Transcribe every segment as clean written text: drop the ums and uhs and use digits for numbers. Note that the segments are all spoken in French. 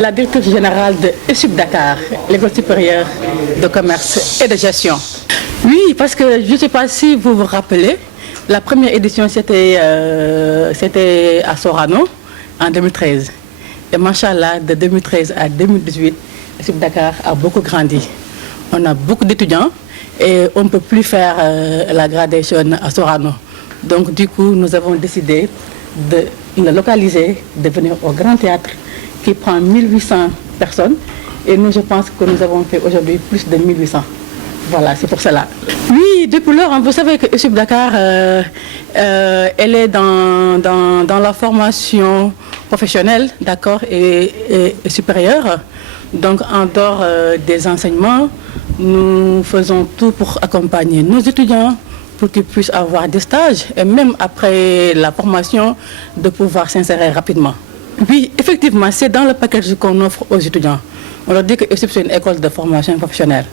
la directrice générale de ESUP Dakar, l'École supérieure de commerce et de gestion. Oui, parce que je ne sais pas si vous vous rappelez, la première édition c'était à Sorano en 2013. Et machallah, de 2013 à 2018, ESUP Dakar a beaucoup grandi. On a beaucoup d'étudiants et on ne peut plus faire la gradation à Sorano. Donc du coup, nous avons décidé de le localiser, de venir au Grand Théâtre qui prend 1800 personnes. Et nous, je pense que nous avons fait aujourd'hui plus de 1800. Voilà, c'est pour cela. Oui, depuis lors, vous savez que ESUP Dakar, elle est dans la formation professionnelle, d'accord, et supérieure. Donc, en dehors des enseignements, nous faisons tout pour accompagner nos étudiants, pour qu'ils puissent avoir des stages, et même après la formation, de pouvoir s'insérer rapidement. Oui, effectivement, c'est dans le package qu'on offre aux étudiants. On leur dit que ESUP, c'est une école de formation professionnelle,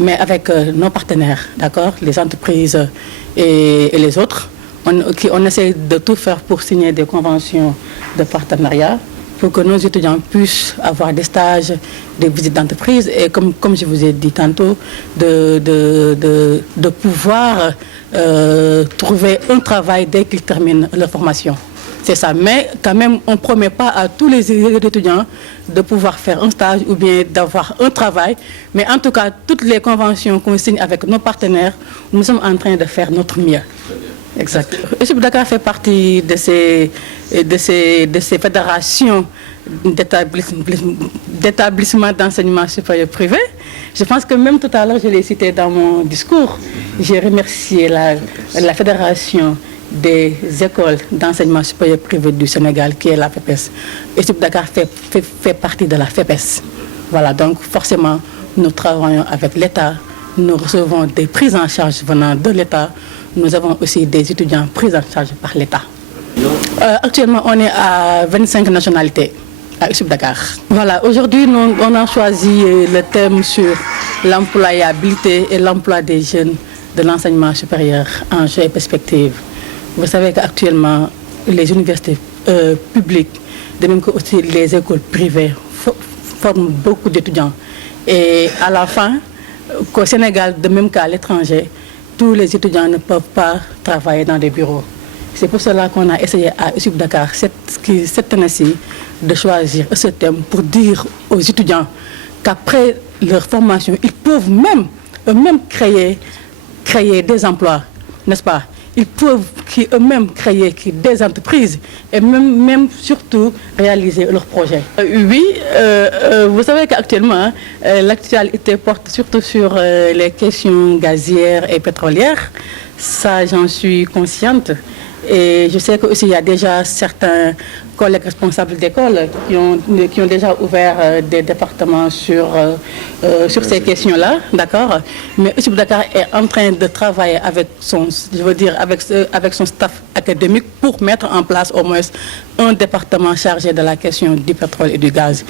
mais avec nos partenaires, d'accord, les entreprises et les autres, on essaie de tout faire pour signer des conventions de partenariat pour que nos étudiants puissent avoir des stages, des visites d'entreprise et comme je vous ai dit tantôt, de pouvoir trouver un travail dès qu'ils terminent leur formation. C'est ça, mais quand même, on ne promet pas à tous les étudiants de pouvoir faire un stage ou bien d'avoir un travail. Mais en tout cas, toutes les conventions qu'on signe avec nos partenaires, nous sommes en train de faire notre mieux. Exact. ESUP Dakar fait partie de ces fédérations d'établissements d'enseignement supérieur privé. Je pense que même tout à l'heure, je l'ai cité dans mon discours, j'ai remercié la fédération des écoles d'enseignement supérieur privé du Sénégal, qui est la FEPES. ESUP Dakar fait partie de la FEPES. Voilà, donc forcément, nous travaillons avec l'État, nous recevons des prises en charge venant de l'État, nous avons aussi des étudiants pris en charge par l'État. Actuellement, on est à 25 nationalités à ESUP Dakar. Voilà, aujourd'hui, on a choisi le thème sur l'employabilité et l'emploi des jeunes de l'enseignement supérieur, enjeux et perspectives. Vous savez qu'actuellement, les universités publiques, de même que aussi les écoles privées, forment beaucoup d'étudiants. Et à la fin, qu'au Sénégal, de même qu'à l'étranger, tous les étudiants ne peuvent pas travailler dans des bureaux. C'est pour cela qu'on a essayé à ESUP Dakar, cette année-ci, de choisir ce thème pour dire aux étudiants qu'après leur formation, ils peuvent eux-mêmes créer des emplois, n'est-ce pas? Ils peuvent eux-mêmes créer des entreprises et même surtout réaliser leurs projets. Oui, vous savez qu'actuellement, l'actualité porte surtout sur les questions gazières et pétrolières. Ça, j'en suis consciente. Et je sais qu'il y a déjà certains collègues responsables d'école qui ont déjà ouvert des départements sur ces questions-là, d'accord. Mais ESUP Dakar est en train de travailler avec son staff académique pour mettre en place au moins un département chargé de la question du pétrole et du gaz.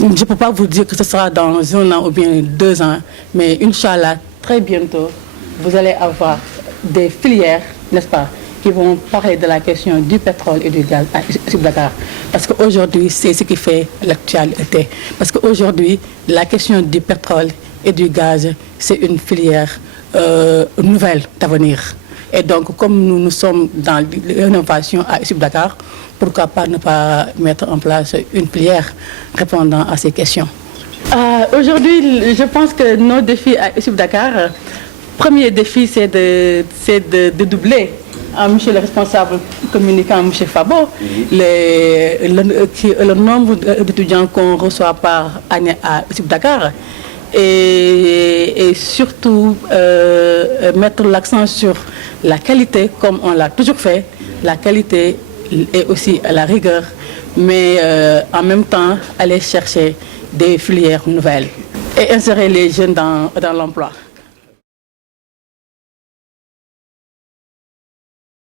Je ne peux pas vous dire que ce sera dans 1 an ou bien 2 ans, mais Inch'Allah, très bientôt, vous allez avoir des filières, n'est-ce pas, qui vont parler de la question du pétrole et du gaz à ESUP Dakar. Parce qu'aujourd'hui, c'est ce qui fait l'actualité. Parce qu'aujourd'hui, la question du pétrole et du gaz, c'est une filière nouvelle d'avenir. Et donc, comme nous sommes dans l'innovation à ESUP Dakar, pourquoi pas ne pas mettre en place une filière répondant à ces questions. Aujourd'hui, je pense que nos défis à ESUP Dakar, premier défi, c'est de doubler monsieur le responsable communicant, M. Fabo, le nombre d'étudiants qu'on reçoit par année à ESUP Dakar et surtout mettre l'accent sur la qualité comme on l'a toujours fait, la qualité et aussi la rigueur, mais en même temps aller chercher des filières nouvelles et insérer les jeunes dans l'emploi.